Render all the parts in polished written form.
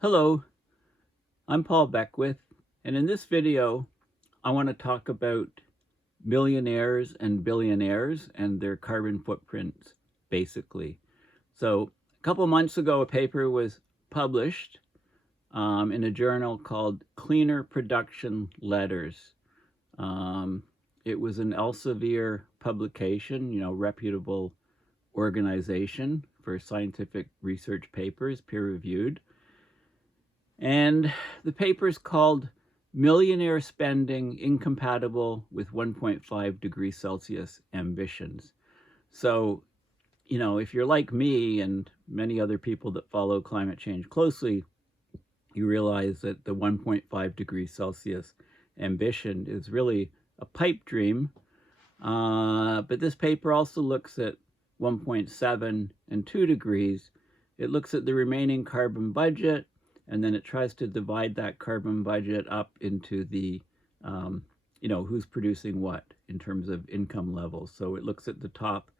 Hello, I'm Paul Beckwith, and in this video, I want to talk about millionaires and billionaires and their carbon footprints, basically. So, a couple months ago, a paper was published in a journal called Cleaner Production Letters. It was an Elsevier publication, reputable organization for scientific research papers, peer-reviewed. And the paper's called Millionaire Spending Incompatible with 1.5 degrees Celsius Ambitions. So, if you're like me and many other people that follow climate change closely, you realize that the 1.5 degrees Celsius ambition is really a pipe dream. But this paper also looks at 1.7 and 2 degrees. It looks at the remaining carbon budget, and then it tries to divide that carbon budget up into the, who's producing what in terms of income levels. So it looks at the top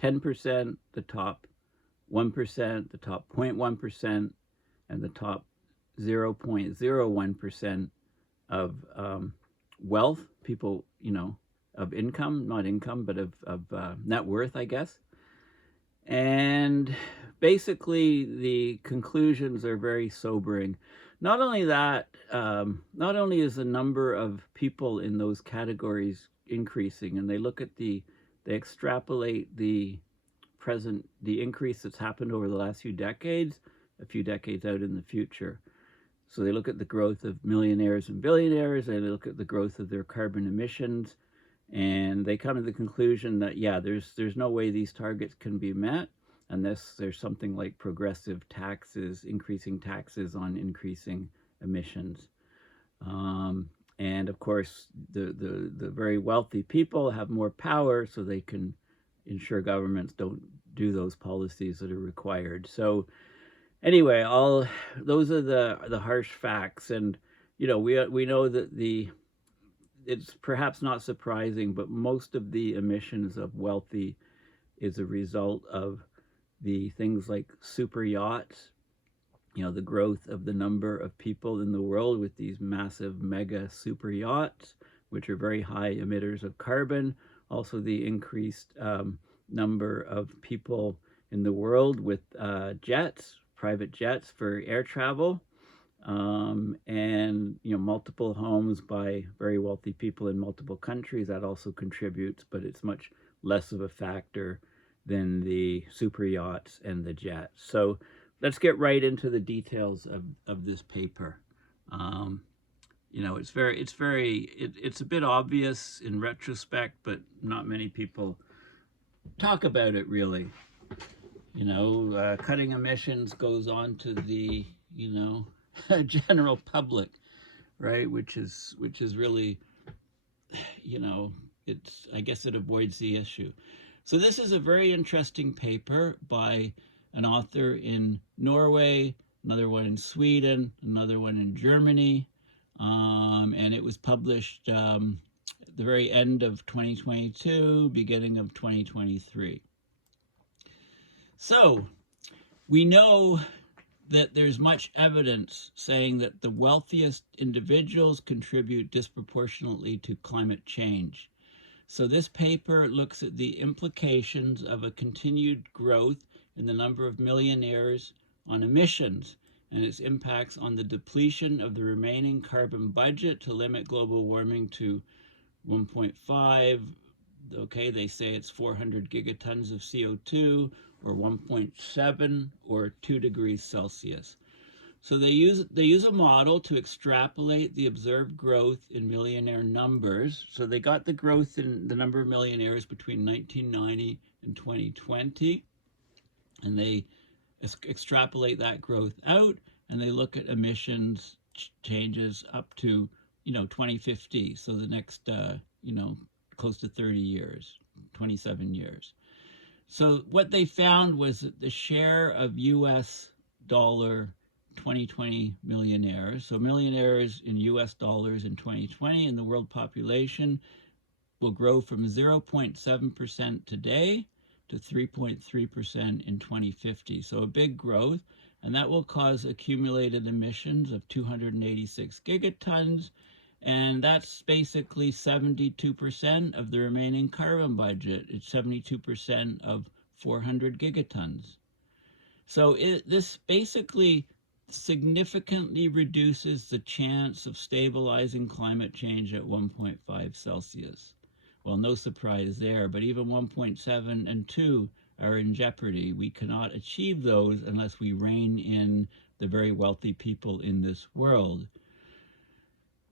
10%, the top 1%, the top 0.1%, and the top 0.01% of wealth, people, of income, not income, but of net worth, I guess. And basically, the conclusions are very sobering. Not only that, not only is the number of people in those categories increasing, and they extrapolate the increase that's happened over the last few decades, a few decades out in the future. So they look at the growth of millionaires and billionaires, and they look at the growth of their carbon emissions, and they come to the conclusion that, yeah, there's no way these targets can be met unless there's something like progressive taxes, increasing taxes on increasing emissions. And of course, the very wealthy people have more power, so they can ensure governments don't do those policies that are required. So anyway, those are the harsh facts, and we know that it's perhaps not surprising, but most of the emissions of wealthy is a result of the things like super yachts, the growth of the number of people in the world with these massive mega super yachts, which are very high emitters of carbon. Also the increased number of people in the world with jets, private jets for air travel. And multiple homes by very wealthy people in multiple countries, that also contributes, but it's much less of a factor than the super yachts and the jets. So let's get right into the details of this paper. It's a bit obvious in retrospect, but not many people talk about it really. Cutting emissions goes on to the general public, right? Which is really, I guess it avoids the issue. So this is a very interesting paper by an author in Norway, another one in Sweden, another one in Germany, and it was published at the very end of 2022, beginning of 2023. So we know that there's much evidence saying that the wealthiest individuals contribute disproportionately to climate change. So this paper looks at the implications of a continued growth in the number of millionaires on emissions and its impacts on the depletion of the remaining carbon budget to limit global warming to 1.5. Okay, they say it's 400 gigatons of CO2, or 1.7 or 2 degrees Celsius. So they use a model to extrapolate the observed growth in millionaire numbers. So they got the growth in the number of millionaires between 1990 and 2020, and they extrapolate that growth out, and they look at emissions changes up to 2050. So the next close to 30 years, 27 years. So what they found was that the share of US dollar 2020 millionaires, so millionaires in US dollars in 2020 in the world population, will grow from 0.7% today to 3.3% in 2050. So a big growth. and that will cause accumulated emissions of 286 gigatons, and that's basically 72% of the remaining carbon budget. It's 72% of 400 gigatons. So this basically significantly reduces the chance of stabilizing climate change at 1.5 Celsius. Well, no surprise there, but even 1.7 and 2 are in jeopardy. We cannot achieve those unless we rein in the very wealthy people in this world.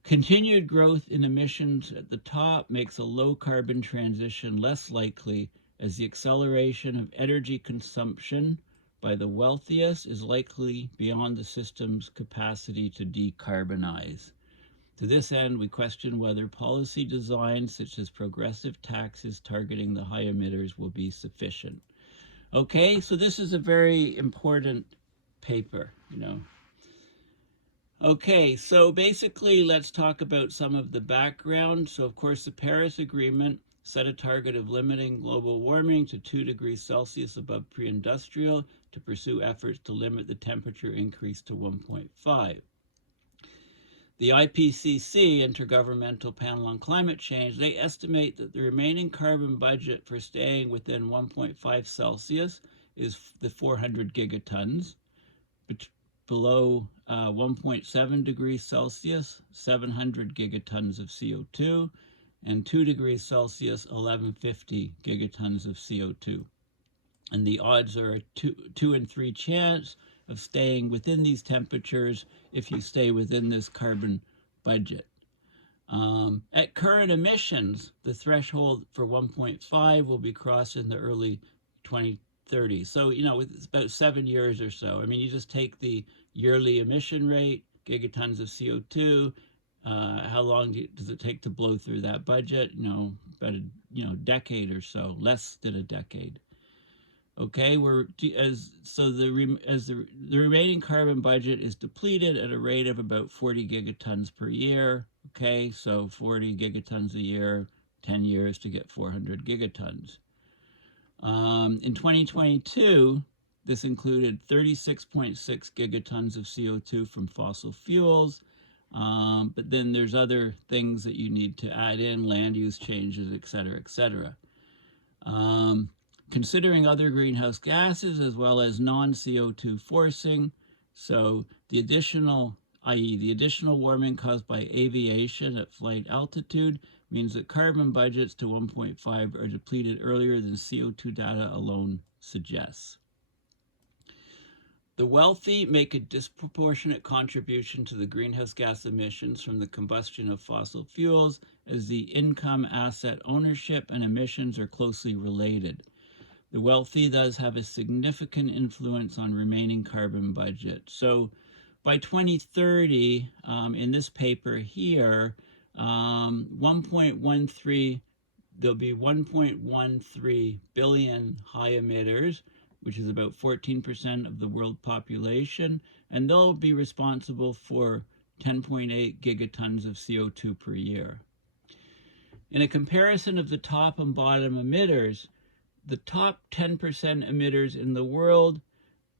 Continued growth in emissions at the top makes a low carbon transition less likely, as the acceleration of energy consumption by the wealthiest is likely beyond the system's capacity to decarbonize. To this end, we question whether policy designs such as progressive taxes targeting the high emitters will be sufficient. Okay, so this is a very important paper, Okay, so basically let's talk about some of the background. So of course the Paris Agreement set a target of limiting global warming to 2 degrees Celsius above pre-industrial to pursue efforts to limit the temperature increase to 1.5. The IPCC, Intergovernmental Panel on Climate Change, they estimate that the remaining carbon budget for staying within 1.5 Celsius is the 400 gigatons. Below 1.7 degrees Celsius, 700 gigatons of CO2, and 2 degrees Celsius, 1150 gigatons of CO2. And the odds are a 2 in 3 chance of staying within these temperatures if you stay within this carbon budget. At current emissions, the threshold for 1.5 will be crossed in the early 2030s. So, it's about 7 years or so. I mean, you just take the yearly emission rate, gigatons of CO2, how long does it take to blow through that budget? About a decade or so, less than a decade. Okay, as the remaining carbon budget is depleted at a rate of about 40 gigatons per year. Okay, so 40 gigatons a year, 10 years to get 400 gigatons. In 2022, this included 36.6 gigatons of CO2 from fossil fuels, but then there's other things that you need to add in, land use changes, et cetera, et cetera. Considering other greenhouse gases as well as non-CO2 forcing, so the additional, i.e. the additional warming caused by aviation at flight altitude, means that carbon budgets to 1.5 are depleted earlier than CO2 data alone suggests. The wealthy make a disproportionate contribution to the greenhouse gas emissions from the combustion of fossil fuels, as the income, asset ownership, and emissions are closely related. The wealthy thus have a significant influence on remaining carbon budget. So by 2030, in this paper here, there'll be 1.13 billion high emitters, which is about 14% of the world population, and they'll be responsible for 10.8 gigatons of CO2 per year. In a comparison of the top and bottom emitters, the top 10% emitters in the world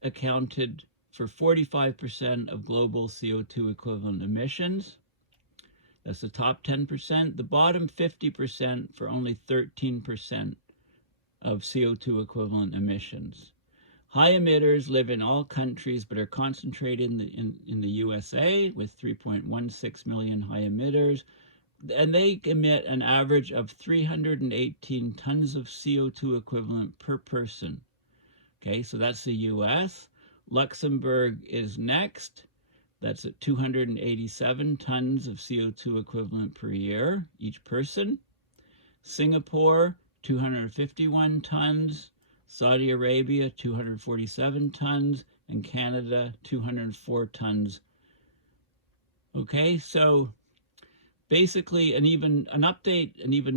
accounted for 45% of global CO2 equivalent emissions. That's the top 10%. The bottom 50% for only 13% of CO2 equivalent emissions. High emitters live in all countries but are concentrated in the USA with 3.16 million high emitters, and they emit an average of 318 tons of CO2 equivalent per person. Okay, so that's the US. Luxembourg is next. That's at 287 tons of CO2 equivalent per year, each person. Singapore, 251 tons. Saudi Arabia, 247 tons. And Canada, 204 tons. Okay, so basically an even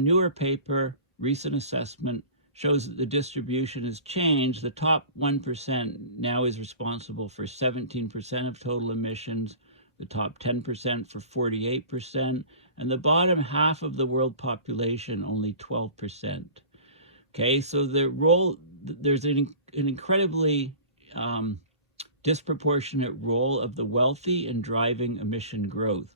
newer paper, recent assessment, shows that the distribution has changed. The top 1% now is responsible for 17% of total emissions, the top 10% for 48%, and the bottom half of the world population only 12%. Okay, so there's an incredibly disproportionate role of the wealthy in driving emission growth.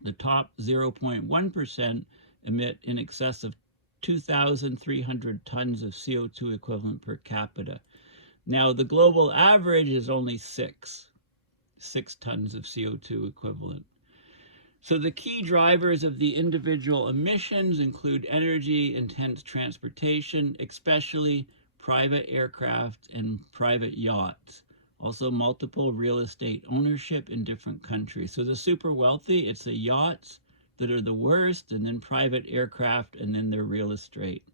The top 0.1% emit in excess of 2,300 tons of CO2 equivalent per capita. Now, the global average is only 6 tons of CO2 equivalent. So the key drivers of the individual emissions include energy-intense transportation, especially private aircraft and private yachts. Also multiple real estate ownership in different countries. So the super wealthy, it's the yachts that are the worst, and then private aircraft, and then their real estate.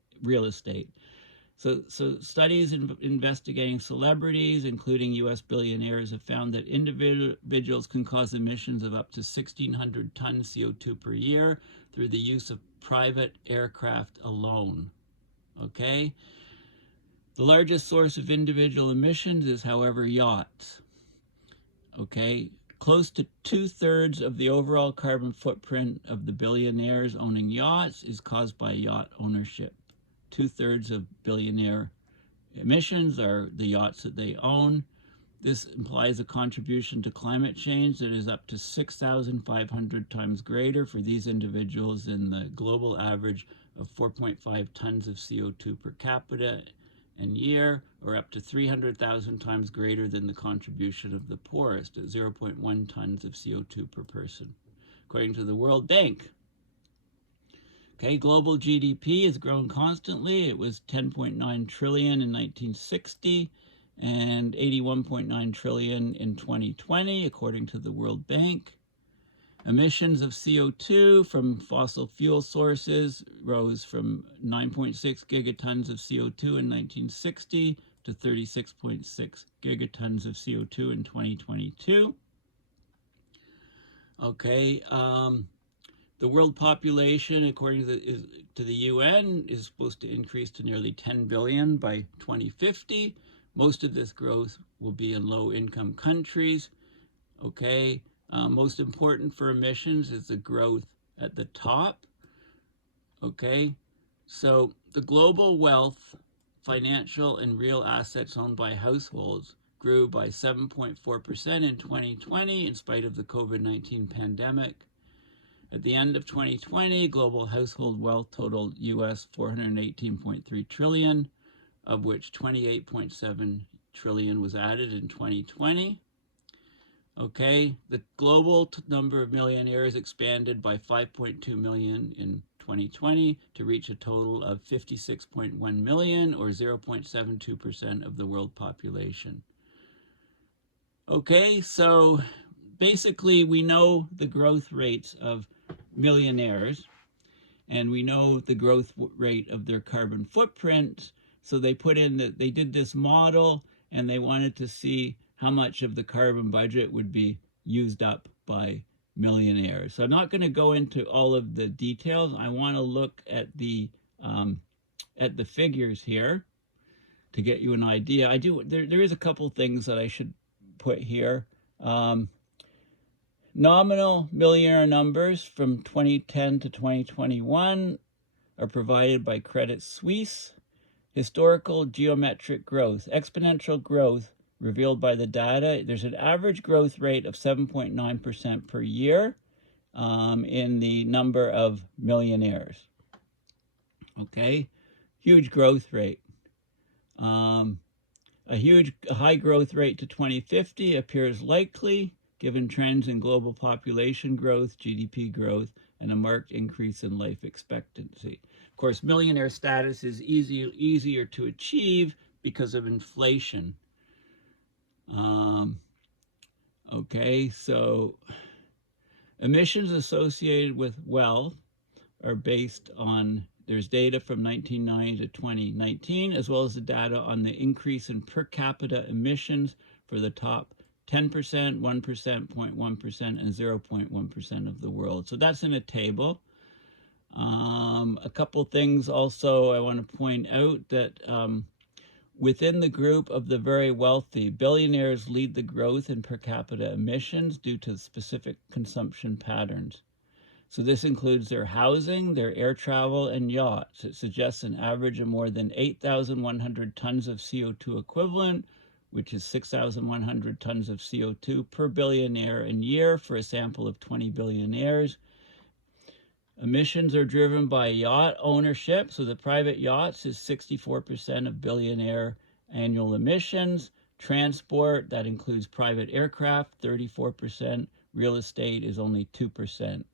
So studies investigating celebrities, including U.S. billionaires, have found that individuals can cause emissions of up to 1,600 tons CO2 per year through the use of private aircraft alone. Okay? The largest source of individual emissions is, however, yachts. Okay? Close to 2/3 of the overall carbon footprint of the billionaires owning yachts is caused by yacht ownership. 2/3 of billionaire emissions are the yachts that they own. This implies a contribution to climate change that is up to 6,500 times greater for these individuals than the global average of 4.5 tons of CO2 per capita and year, or up to 300,000 times greater than the contribution of the poorest at 0.1 tons of CO2 per person, according to the World Bank. Okay, global GDP has grown constantly. It was 10.9 trillion in 1960 and 81.9 trillion in 2020, according to the World Bank. Emissions of CO2 from fossil fuel sources rose from 9.6 gigatons of CO2 in 1960 to 36.6 gigatons of CO2 in 2022. Okay, the world population, according to the UN, is supposed to increase to nearly 10 billion by 2050. Most of this growth will be in low-income countries. Okay, most important for emissions is the growth at the top. Okay, so the global wealth, financial and real assets owned by households grew by 7.4% in 2020 in spite of the COVID-19 pandemic. At the end of 2020, global household wealth totaled US 418.3 trillion, of which 28.7 trillion was added in 2020. Okay, the global number of millionaires expanded by 5.2 million in 2020 to reach a total of 56.1 million, or 0.72% of the world population. Okay, so basically we know the growth rates of millionaires, and we know the growth rate of their carbon footprint. So they put in that they did this model, and they wanted to see how much of the carbon budget would be used up by millionaires. So I'm not going to go into all of the details. I want to look at the figures here to get you an idea. There is a couple things that I should put here. Nominal millionaire numbers from 2010 to 2021 are provided by Credit Suisse. Historical geometric growth, exponential growth revealed by the data. There's an average growth rate of 7.9% per year in the number of millionaires. Okay, huge growth rate. A high growth rate to 2050 appears likely given trends in global population growth, GDP growth, and a marked increase in life expectancy. Of course, millionaire status is easier to achieve because of inflation. Okay, so emissions associated with wealth are based on, there's data from 1990 to 2019, as well as the data on the increase in per capita emissions for the top 10%, 1%, 0.1%, and 0.1% of the world. So that's in a table. A couple things also I want to point out that within the group of the very wealthy, billionaires lead the growth in per capita emissions due to specific consumption patterns. So this includes their housing, their air travel, and yachts. It suggests an average of more than 8,100 tons of CO2 equivalent which is 6,100 tons of CO2 per billionaire in year for a sample of 20 billionaires. Emissions are driven by yacht ownership. So the private yachts is 64% of billionaire annual emissions. Transport, that includes private aircraft, 34%. Real estate is only 2%.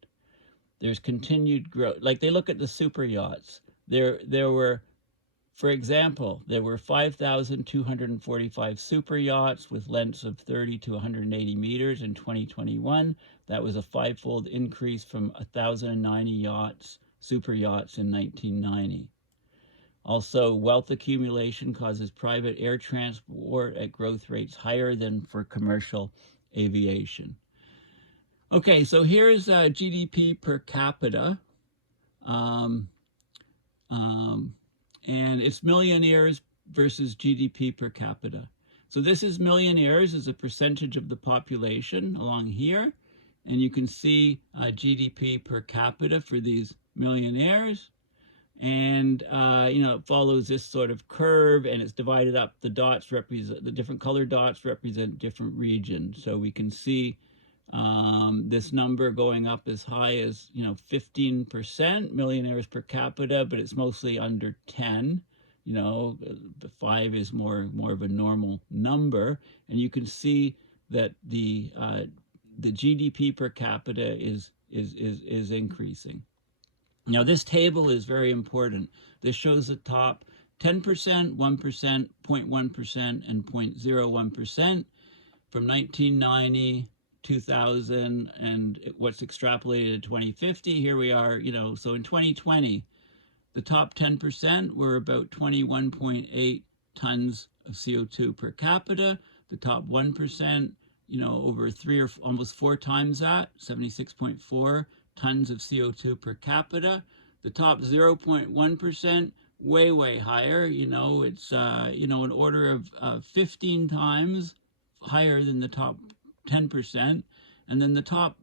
There's continued growth. Like they look at the super yachts. There were, for example, there were 5,245 super yachts with lengths of 30 to 180 meters in 2021. That was a five-fold increase from 1,090 yachts, super yachts in 1990. Also, wealth accumulation causes private air transport at growth rates higher than for commercial aviation. Okay, so here's GDP per capita. And it's millionaires versus GDP per capita. So this is millionaires as a percentage of the population along here. And you can see GDP per capita for these millionaires. And, it follows this sort of curve, and it's divided up. The dots represent, the different colored dots represent different regions. So we can see this number going up as high as 15% millionaires per capita, but it's mostly under 10. The 5 is more of a normal number, and you can see that the GDP per capita is increasing. Now this table is very important. This shows the top 10%, 1%, 0.1%, and 0.01% from 1990. 2000 and what's extrapolated to 2050. Here we are, so in 2020, the top 10% were about 21.8 tons of CO2 per capita. The top 1%, over 3 or almost 4 times that, 76.4 tons of CO2 per capita. The top 0.1%, way higher. It's, an order of 15 times higher than the top 10%, and then the top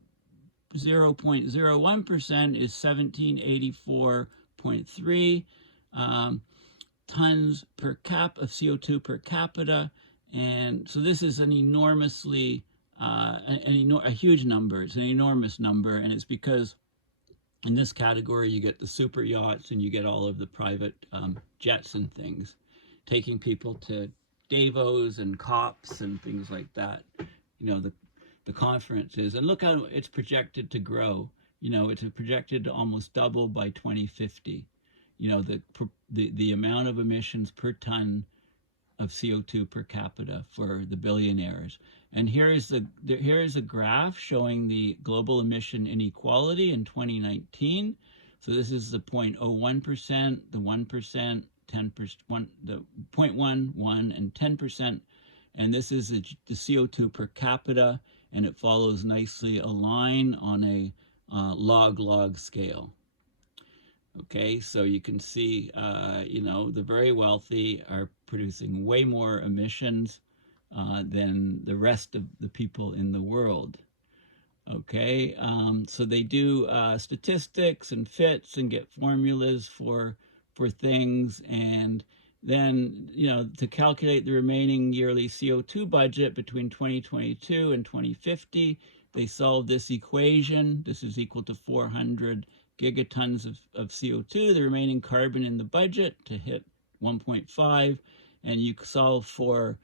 0.01% is 1784.3 tons per cap of CO2 per capita, and so this is an enormously a huge number. It's an enormous number, and it's because in this category you get the super yachts and you get all of the private jets and things, taking people to Davos and COPs and things like that. The conferences, and look how it's projected to grow. It's projected to almost double by 2050. The amount of emissions per ton of CO2 per capita for the billionaires. And here is a graph showing the global emission inequality in 2019. So this is the 0.01%, the 1%, 10%, the 0.11 and 10%. And this is the CO2 per capita, and it follows nicely a line on a log scale. Okay, so you can see, the very wealthy are producing way more emissions than the rest of the people in the world. Okay, so they do statistics and fits and get formulas for things, and then, to calculate the remaining yearly CO2 budget between 2022 and 2050, they solve this equation. This is equal to 400 gigatons of CO2, the remaining carbon in the budget, to hit 1.5. And you solve for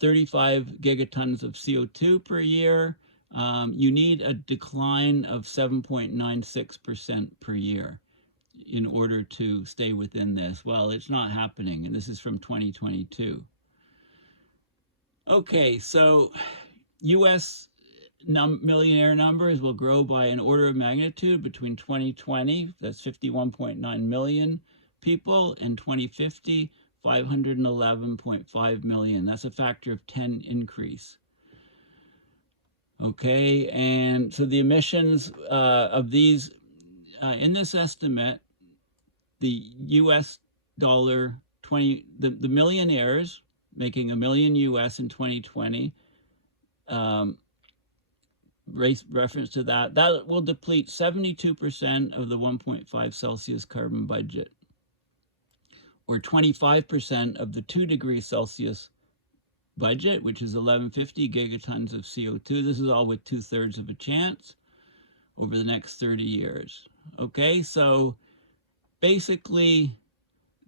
35 gigatons of CO2 per year. You need a decline of 7.96% per year in order to stay within this. Well, it's not happening, and this is from 2022. Okay, so U.S. millionaire numbers will grow by an order of magnitude between 2020, that's 51.9 million people, and 2050, 511.5 million. That's a factor of 10 increase. Okay, and so the emissions of these, in this estimate, the US dollar the millionaires making $1 million US in 2020, reference to that will deplete 72% of the 1.5 Celsius carbon budget, or 25% of the 2 degrees Celsius budget, which is 1150 gigatons of CO2. This is all with 2/3 of a chance over the next 30 years. Okay, so basically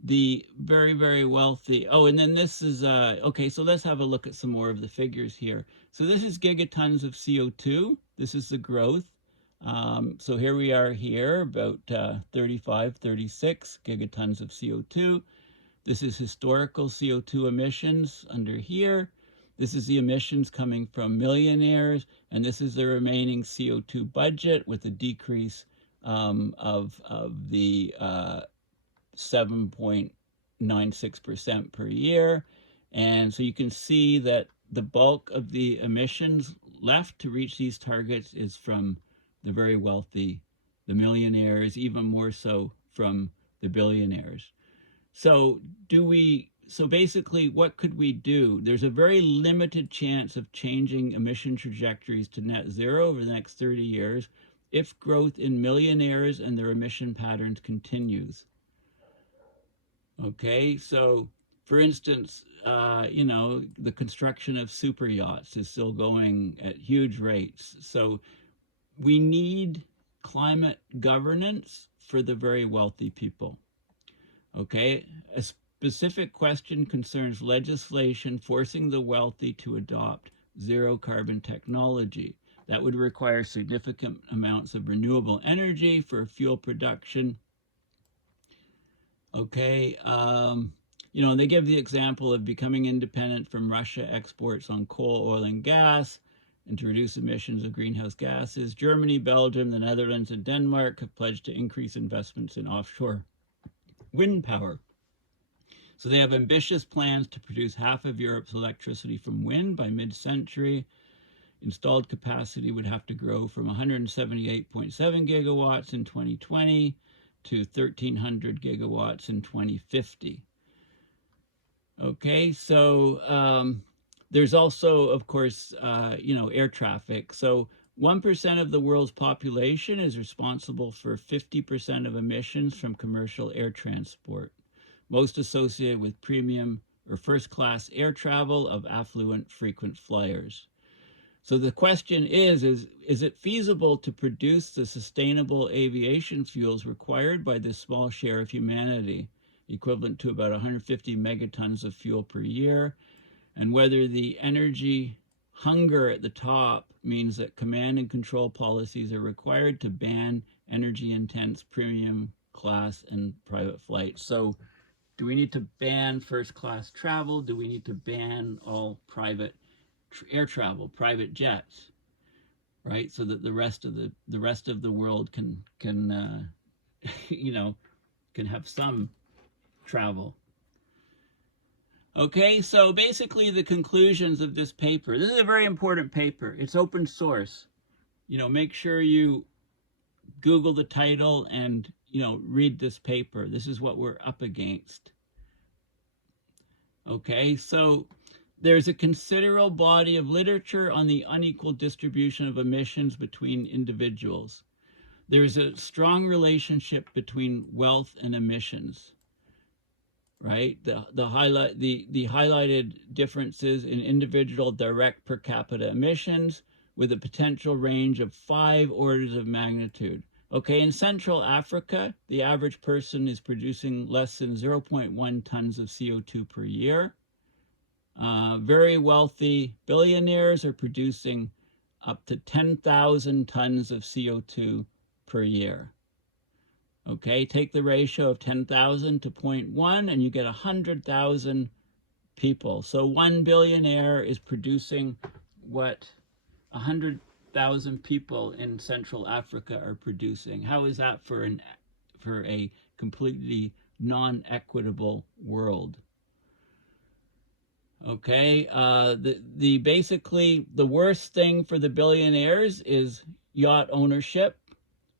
the very, very wealthy. Oh, and then this is, okay, so let's have a look at some more of the figures here. So this is gigatons of CO2. This is the growth. So here we are here, about 35, 36 gigatons of CO2. This is historical CO2 emissions under here. This is the emissions coming from millionaires, and this is the remaining CO2 budget with a decrease of the 7.96% per year. And so you can see that the bulk of the emissions left to reach these targets is from the very wealthy, the millionaires, even more so from the billionaires. So basically, what could we do? There's a very limited chance of changing emission trajectories to net zero over the next 30 years if growth in millionaires and their emission patterns continues. Okay, so for instance, the construction of super yachts is still going at huge rates. So we need climate governance for the very wealthy people. Okay, a specific question concerns legislation forcing the wealthy to adopt zero carbon technology. That would require significant amounts of renewable energy for fuel production. Okay, they give the example of becoming independent from Russia exports on coal, oil, and gas, and to reduce emissions of greenhouse gases. Germany, Belgium, the Netherlands, and Denmark have pledged to increase investments in offshore wind power. So they have ambitious plans to produce half of Europe's electricity from wind by mid-century. Installed capacity would have to grow from 178.7 gigawatts in 2020 to 1,300 gigawatts in 2050. Okay, so there's also, of course, air traffic. So 1% of the world's population is responsible for 50% of emissions from commercial air transport, most associated with premium or first-class air travel of affluent frequent flyers. So the question is it feasible to produce the sustainable aviation fuels required by this small share of humanity, equivalent to about 150 megatons of fuel per year, and whether the energy hunger at the top means that command and control policies are required to ban energy-intense premium class and private flights. So do we need to ban first-class travel? Do we need to ban all private air travel, private jets, right? So that the rest of the world can have some travel. Okay, so basically the conclusions of this paper. This is a very important paper. It's open source. Make sure you Google the title and, read this paper. This is what we're up against. Okay, so there's a considerable body of literature on the unequal distribution of emissions between individuals. There's a strong relationship between wealth and emissions. Right, the highlighted differences in individual direct per capita emissions with a potential range of 5 orders of magnitude. Okay, in Central Africa, the average person is producing less than 0.1 tons of CO2 per year. Very wealthy billionaires are producing up to 10,000 tons of CO2 per year. Okay, take the ratio of 10,000 to 0.1 and you get 100,000 people. So 1 billionaire is producing what 100,000 people in Central Africa are producing. How is that for a completely non-equitable world? Okay, basically the worst thing for the billionaires is yacht ownership,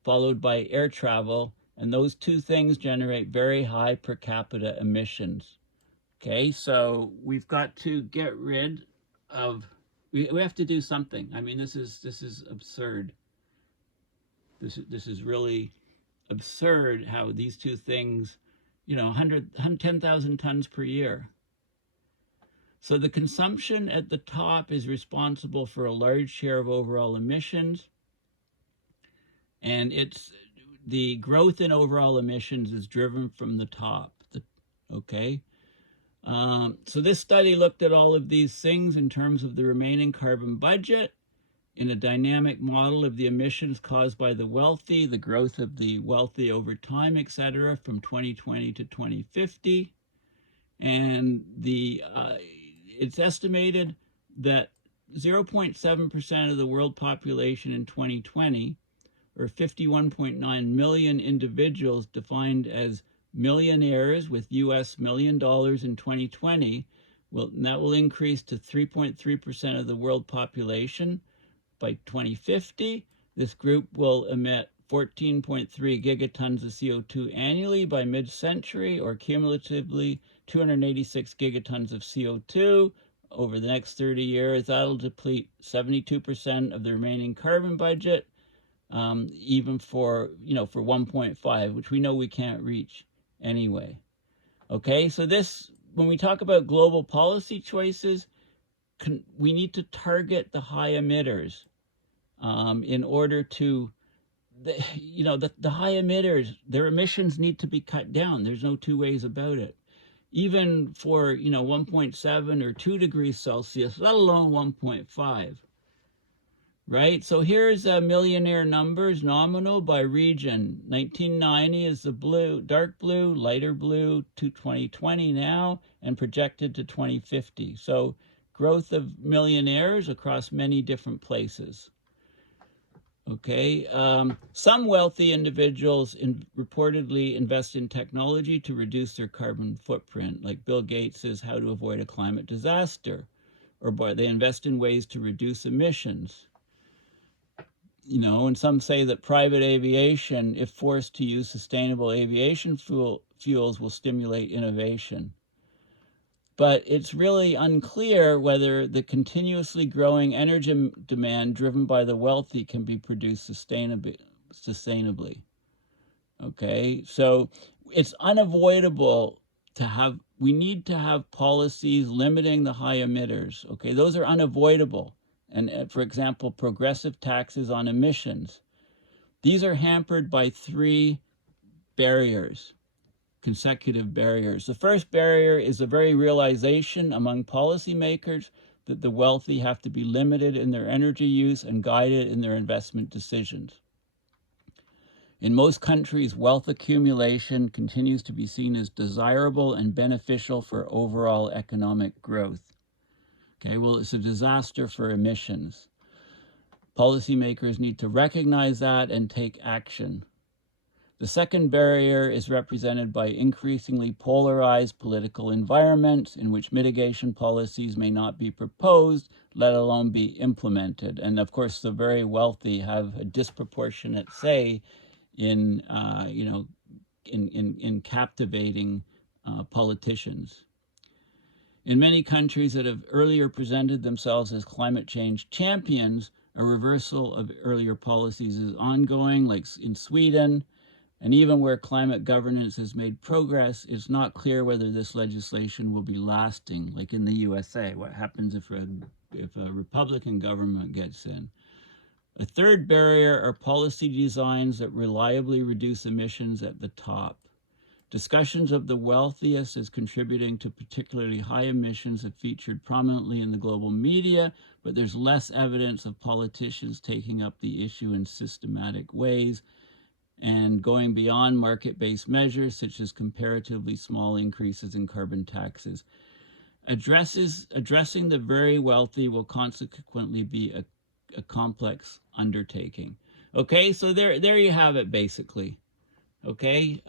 followed by air travel. And those two things generate very high per capita emissions. Okay, so we've got to get rid of, we have to do something. I mean, this is absurd. This is really absurd how these two things, 10,000 tons per year. So the consumption at the top is responsible for a large share of overall emissions, and the growth in overall emissions is driven from the top. Okay. So this study looked at all of these things in terms of the remaining carbon budget in a dynamic model of the emissions caused by the wealthy, the growth of the wealthy over time, etc., from 2020 to 2050. And it's estimated that 0.7% of the world population in 2020, or 51.9 million individuals defined as millionaires with US $1 million in 2020, that will increase to 3.3% of the world population by 2050. This group will emit 14.3 gigatons of CO2 annually by mid-century, or cumulatively 286 gigatons of CO2 over the next 30 years. That'll deplete 72% of the remaining carbon budget, even for 1.5, which we know we can't reach anyway. Okay, so when we talk about global policy choices, we need to target the high emitters in order to, the high emitters, their emissions need to be cut down. There's no two ways about it. Even for 1.7 or 2 degrees Celsius, let alone 1.5. Right? So here's millionaire numbers, nominal by region. 1990 is the blue, dark blue, lighter blue to 2020 now, and projected to 2050. So growth of millionaires across many different places. Okay, some wealthy individuals reportedly invest in technology to reduce their carbon footprint, like Bill Gates' How to Avoid a Climate Disaster, or they invest in ways to reduce emissions. And some say that private aviation, if forced to use sustainable aviation fuels, will stimulate innovation. But it's really unclear whether the continuously growing energy demand driven by the wealthy can be produced sustainably. Okay, so it's unavoidable we need to have policies limiting the high emitters. Okay, those are unavoidable. And for example, progressive taxes on emissions. These are hampered by 3 barriers. Consecutive barriers. The first barrier is the very realization among policymakers that the wealthy have to be limited in their energy use and guided in their investment decisions. In most countries, wealth accumulation continues to be seen as desirable and beneficial for overall economic growth. Okay, well, it's a disaster for emissions. Policymakers need to recognize that and take action. The second barrier is represented by increasingly polarized political environments in which mitigation policies may not be proposed, let alone be implemented. And of course, the very wealthy have a disproportionate say in captivating politicians. In many countries that have earlier presented themselves as climate change champions, a reversal of earlier policies is ongoing, like in Sweden. And even where climate governance has made progress, it's not clear whether this legislation will be lasting, like in the USA. What happens if a Republican government gets in? A third barrier are policy designs that reliably reduce emissions at the top. Discussions of the wealthiest as contributing to particularly high emissions have featured prominently in the global media, but there's less evidence of politicians taking up the issue in systematic ways and going beyond market-based measures such as comparatively small increases in carbon taxes. Addressing the very wealthy will consequently be a complex undertaking. Okay, so there you have it, basically. Okay,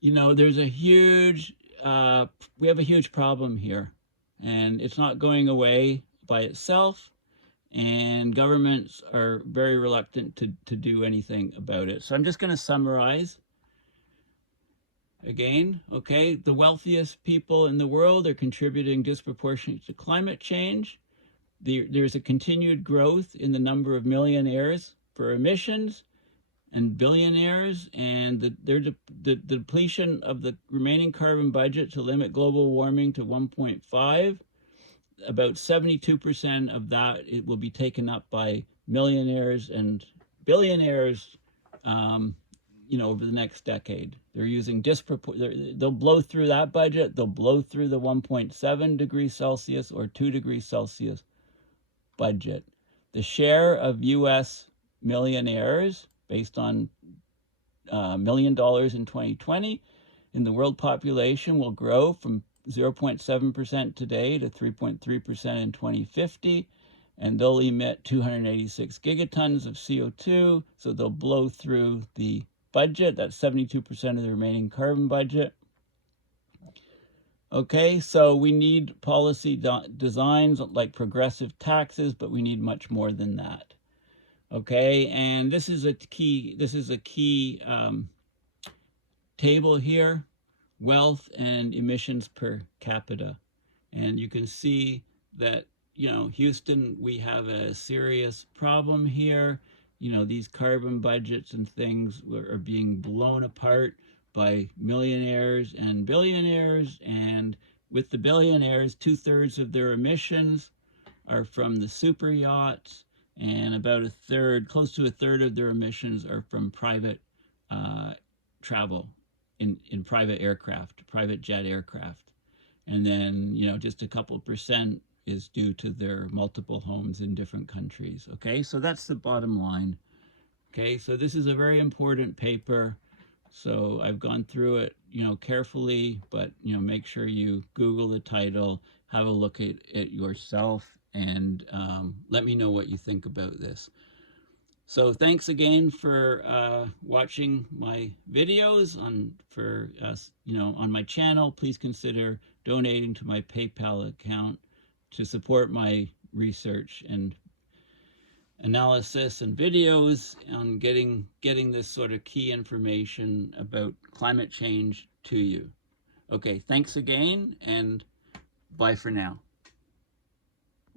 there's a huge, we have a huge problem here, and it's not going away by itself. And governments are very reluctant to do anything about it. So I'm just going to summarize again. Okay, the wealthiest people in the world are contributing disproportionately to climate change. There's a continued growth in the number of millionaires for emissions, and Billionaires, and the depletion of the remaining carbon budget to limit global warming to 1.5. About 72% of that it will be taken up by millionaires and billionaires, over the next decade. They're using they'll blow through that budget. They'll blow through the 1.7 degrees Celsius or 2 degrees Celsius budget. The share of U.S. millionaires, based on $1 million in 2020, in the world population will grow from 0.7% today to 3.3% in 2050, and they'll emit 286 gigatons of CO2, so they'll blow through the budget. That's 72% of the remaining carbon budget. Okay, so we need policy designs like progressive taxes, but we need much more than that. Okay, and this is a key table here, wealth and emissions per capita. And you can see that, Houston, we have a serious problem here. These carbon budgets and things are being blown apart by millionaires and billionaires. And with the billionaires, 2/3 of their emissions are from the super yachts, and about a third, close to a third of their emissions are from private travel in private aircraft, private jet aircraft. And then, just a couple percent is due to their multiple homes in different countries. Okay, so that's the bottom line. Okay, so this is a very important paper. So I've gone through it, carefully, but, make sure you Google the title, have a look at it yourself, and let me know what you think about this. So thanks again for watching my videos on my channel. Please consider donating to my PayPal account to support my research and analysis and videos on getting this sort of key information about climate change to you. Okay, thanks again, and bye for now.